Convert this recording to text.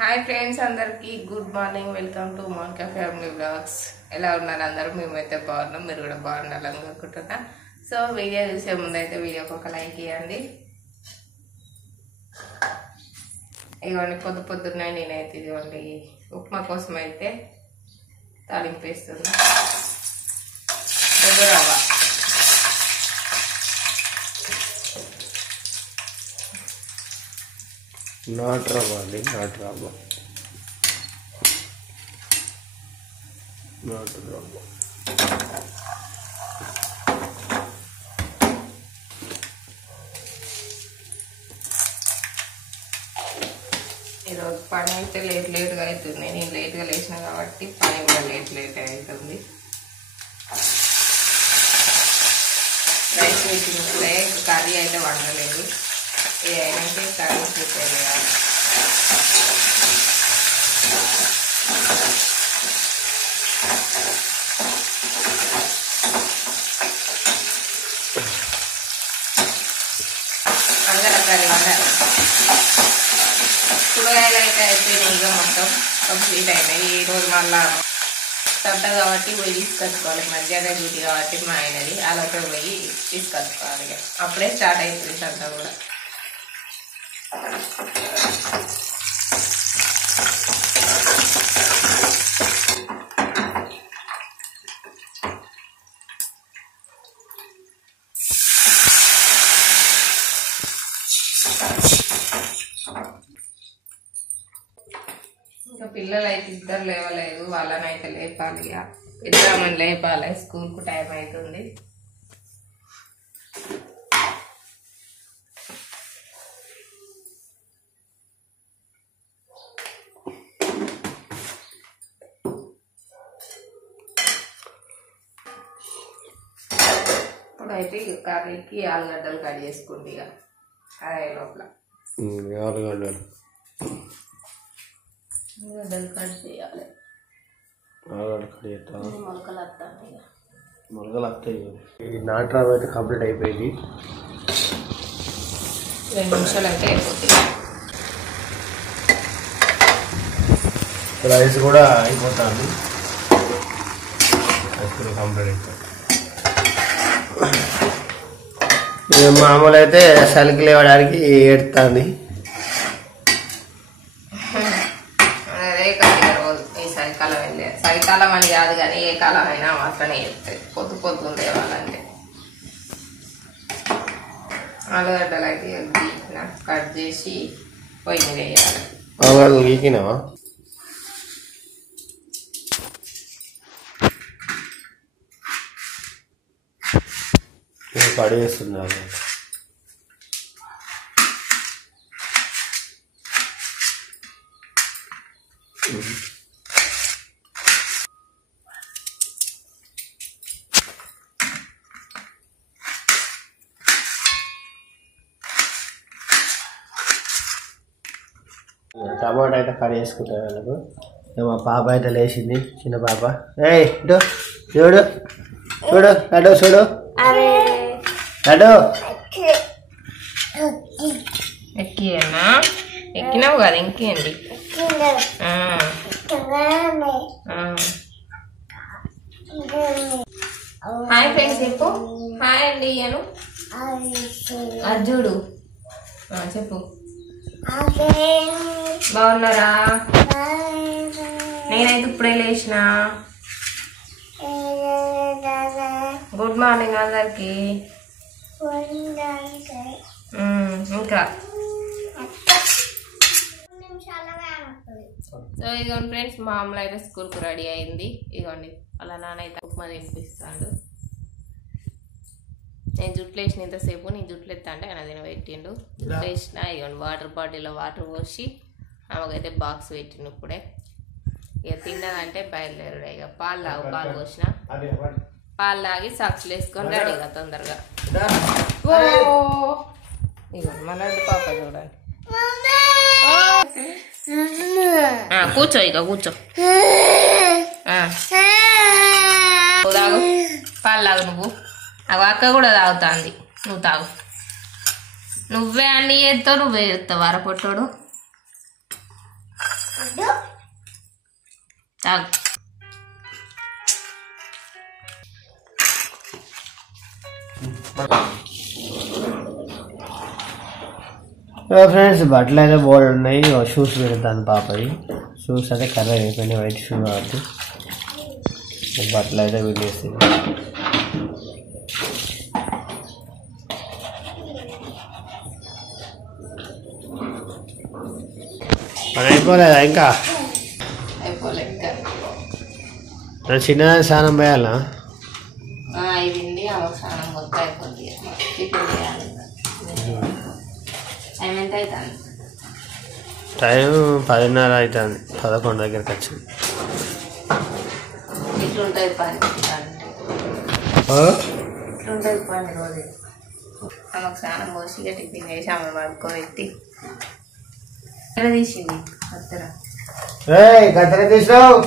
Hi friends, అందరికీ good morning. Welcome to Monika family vlogs. ఎలా ఉన్నారు అందరూ? మేమైతే బాగున్నాం, మీరు కూడా బాగుండాలని అనుకుంటున్నా. సో వీడియో చూసే ముందు అయితే వీడియోకి ఒక లైక్ ఇవ్వండి. ఇవ్వండి, పొద్దున్నాయి నేనైతే ఇదిగోండి ఉప్మా కోసం అయితే తాలింపు వేస్తున్నా. రవ్వ నాటు రవ్వ అండి, నాటు రవ్వ ఈరోజు పని అయితే లేట్గా అవుతుంది. నేను లేట్గా లేచిన కాబట్టి పని కూడా లేట్ అవుతుంది. రైస్ వేసినప్పుడే కర్రీ అయితే వండలేదు. ఇది అయినాకే కర్రీ ప్రిపేర్ చేయాలి. కర్రీ వండాలి. కూరగాయలు అయితే అయిపోయినాయి, ఇక మొత్తం కంప్లీట్ అయినాయి. ఈరోజు మళ్ళా సంత కాబట్టి పోయి తీసుకొచ్చుకోవాలి. మధ్యాహ్నం డ్యూటీ కాబట్టి మా ఆయనది అలోపే పోయి తీసుకొచ్చుకోవాలి. ఇక అప్పుడే స్టార్ట్ అవుతుంది సంత కూడా. ఇంకా పిల్లలు అయితే ఇద్దరు లేవలేదు, వాళ్ళనైతే లేపాలి. ఇక ఇద్దరమని లేపాలి, స్కూల్కు టైం అవుతుంది. ఇప్పుడైతే కర్రీకి ఆలుగడ్డలు కట్ చేసుకోండి. ఇక అదే లోపల ఆలుగడ్డలు కట్ చేయాలి. మొలకలు వస్తాయి. ఇది నాటు రవ్వ అయితే కంప్లీట్ అయిపోయింది. 2 నిమిషాలు అయితే అయిపోతుంది. రైస్ కూడా అయిపోతుంది. రైస్ కూడా కంప్లీట్ అయిపోతుంది. మామూలు అయితే చలికి లేవడానికి ఏడుతుంది. చలికాలం అని కాదు కానీ ఏ కాలం అయినా మాత్రమే చెప్తాయి. పొద్దు లేవాలంటే ఆలుగడ్డలు అయితే కట్ చేసి పొయ్యి మీద వేయాలి. ఆలుగడ్డలు గీకినావా? కడి వేస్తున్నాను. టమాటా అయితే కర్రీ వేసుకుంటాను వాళ్ళకు. మా పాప అయితే లేచింది, చిన్న పాప. ఏయ్ చూడు చూడు లడ్డు, చూడు లడ్డు. ఎక్కియన్నా ఎక్కినావు కదా, ఇంకేంటి. హాయ్ ఫ్రెండ్స్ చెప్పు. హాయ్ అండి అను. అర్జుడు చెప్పు. బాగున్నారా? నేనైతే ఇప్పుడే లేచిన. గుడ్ మార్నింగ్ అందరికి. ఇంకా సో ఇదిగోండి ఫ్రెండ్స్, మా అమ్మలు అయితే స్కూల్కు రెడీ అయింది. ఇదిగోండి వాళ్ళ నాన్న అయితే ఉప్మా తినిపిస్తాడు. నేను జుట్లు వేసిన ఇంతసేపు, నేను జుట్లు ఎత్తా అంటే ఆయన తిన పెట్టిండు. జుట్లు వేసిన ఇవ్వండి వాటర్ బాటిల్లో వాటర్ పోసి ఆమెకైతే బాక్స్ పెట్టిండు ఇప్పుడే. ఇక తిన్నదంటే బయలుదేరుడు. ఇక పాలు పోసిన, పాలు తాగి సాక్షులు వేసుకొని రెడీగా తొందరగా. ఇవ్వండి మా లడ్డు పాప చూడండి. కూర్చో, ఇక కూర్చో. తాగు, పాలు తాగు నువ్వు. అవి అక్క కూడా తాగుతుంది, నువ్వు తాగు. నువ్వే అన్ని చేస్తావు, నువ్వే చేస్తావు వరపొట్టోడు. తాగు. ఫ్రెండ్స్ బట్టలు అయితే బోల్డ్ ఉన్నాయి. షూస్ పెడతాను పాపది. షూస్ అయితే కర్ర అయిపోయినాయి, వైట్ షూ కాబట్టి బట్టలు అయితే వెళ్ళేసి పని అయిపోలేదా ఇంకా? అయిపోలే ఇంకా. నా చిన్నదాన్ని స్నానం పోయాలా? ఇది ఆమెకు స్నానం మొత్తం అయిపోద్ది. టిఫిన్ చేయాలి. టైం ఎంత అవుతుంది? టైం 10:30 అవుతుంది. 11 దగ్గరికి వచ్చింది. ఇట్లుంటుంది పని, ఇట్లుంటుంది పని రోజు. ఆమెకు స్నానం పోసి టిఫిన్ చేసి ఆమె పడుకోబెట్టి తీసింది కత్తెర. కత్తెర తీసినావు.